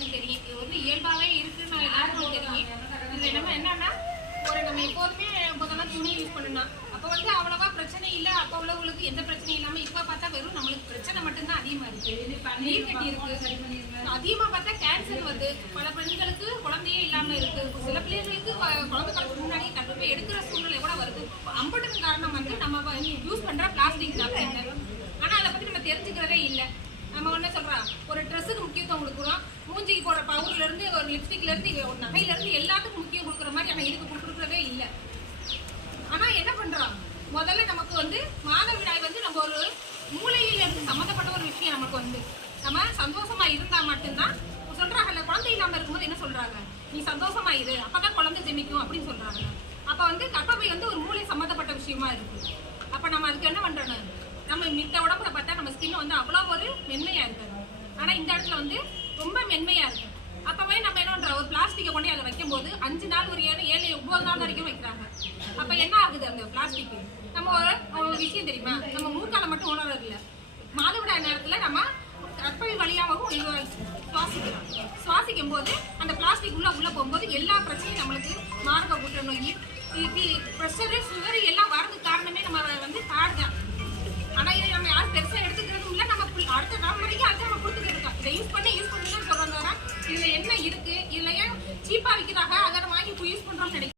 எல்லாருக்கும் தெரியும். இது வந்து இயல்பாவே இருக்குன்னு எல்லாருக்கும் தெரியும். இதுல நம்ம என்னன்னா நம்ம எப்போதுமே முதல்ல துணி யூஸ் பண்ணணும். அப்போ வந்து அவ்வளவா பிரச்சனை இல்லை. அப்போ உள்ளவங்களுக்கு எந்த பிரச்சனையும் இல்லாம இப்ப பார்த்தா வெறும் நம்மளுக்கு பிரச்சனை மட்டும்தான் அதிகமா இருக்கு. நீர் கட்டி இருக்கு, அதிகமா பார்த்தா கேன்சர் வருது. பல பெண்களுக்கு குழந்தையே இல்லாம இருக்கு. சில பிள்ளைகளுக்கு குழந்தை காலத்துக்கு முன்னாடி கண்டிப்பா எடுக்கிற சூழ்நிலை கூட வருது. அம்பட்டுக்கு காரணம் வந்து நம்ம யூஸ் பண்ற பிளாஸ்டிக் தான். ஆனா அதை பத்தி நம்ம தெரிஞ்சுக்கிறதே இல்லை. நம்ம என்ன சொல்றோம், ஒரு ட்ரெஸ்ஸுக்கு முக்கியத்துவம் கொடுக்குறோம். மூஞ்சிக்கு போடுற பவுடர்ல இருந்து ஒரு லிப்ஸ்டிக்ல இருந்து ஒரு நகையில இருந்து எல்லாத்துக்கும் முக்கியம் கொடுக்குற மாதிரி ஆனா இதுக்கு கொடுக்குறதே இல்லை. ஆனா என்ன பண்றோம், முதல்ல நமக்கு வந்து மாதவிடாய் வந்து நம்ம ஒரு மூளையில இருந்து சம்மந்தப்பட்ட ஒரு விஷயம். நமக்கு வந்து நம்ம சந்தோஷமா இருந்தா மட்டும்தான் சொல்றாங்கல்ல. குழந்தை இல்லாம இருக்கும்போது என்ன சொல்றாங்க, நீ சந்தோஷமா இரு அப்பதான் குழந்தை ஜெனிக்கும் அப்படின்னு சொல்றாங்க. அப்ப வந்து கர்ப்பப்பை வந்து ஒரு மூளை சம்மந்தப்பட்ட விஷயமா இருக்கு. அப்ப நம்ம அதுக்கு என்ன பண்றோம், நம்ம மித்த உடம்புல பார்த்தா நம்ம ஸ்கின் வந்து அவ்வளோ ஒரு மென்மையா இருக்காது. ஆனா இந்த இடத்துல வந்து ரொம்ப மென்மையா இருக்கு. அப்பவே நம்ம என்ன பண்றோம், ஒரு பிளாஸ்டிக்கை கொண்டு அதை வைக்கும் போது 5 நாள் ஒரு 7 9 நாள் வரைக்கும் வைக்கிறாங்க. அப்ப என்ன ஆகுது, அந்த பிளாஸ்டிக் நம்ம ஒரு விஷயம் தெரியுமா, நம்ம மூக்கால மட்டும் உணர்றது இல்லை. மாதவிடாய் நேரத்துல நம்ம கற்பை வழியாகவும் சுவாசிக்கிறோம். சுவாசிக்கும் போது அந்த பிளாஸ்டிக் உள்ள போகும்போது எல்லா பிரச்சனையும் நம்மளுக்கு மார்பக புற்றுநோய், ப்ரெஷரு, சுகர் எல்லாம் வரதுக்கு காரணமே நம்ம வந்து காடு தான். ஆனா இதை நம்ம யாரும் பெருசா எடுத்துக்கிறதும் இல்லை. நம்ம அடுத்த தலைமுறைக்கு அதை நம்ம கொடுத்துக்கிட்டு இருக்கோம். இதை யூஸ் பண்ணி சொல்றாங்க. இதுல என்ன இருக்கு, இதுல ஏன் சீப்பா விற்கிறாங்க, அதை வாங்கி யூஸ் பண்றோம்னு நினைக்கிறேன்.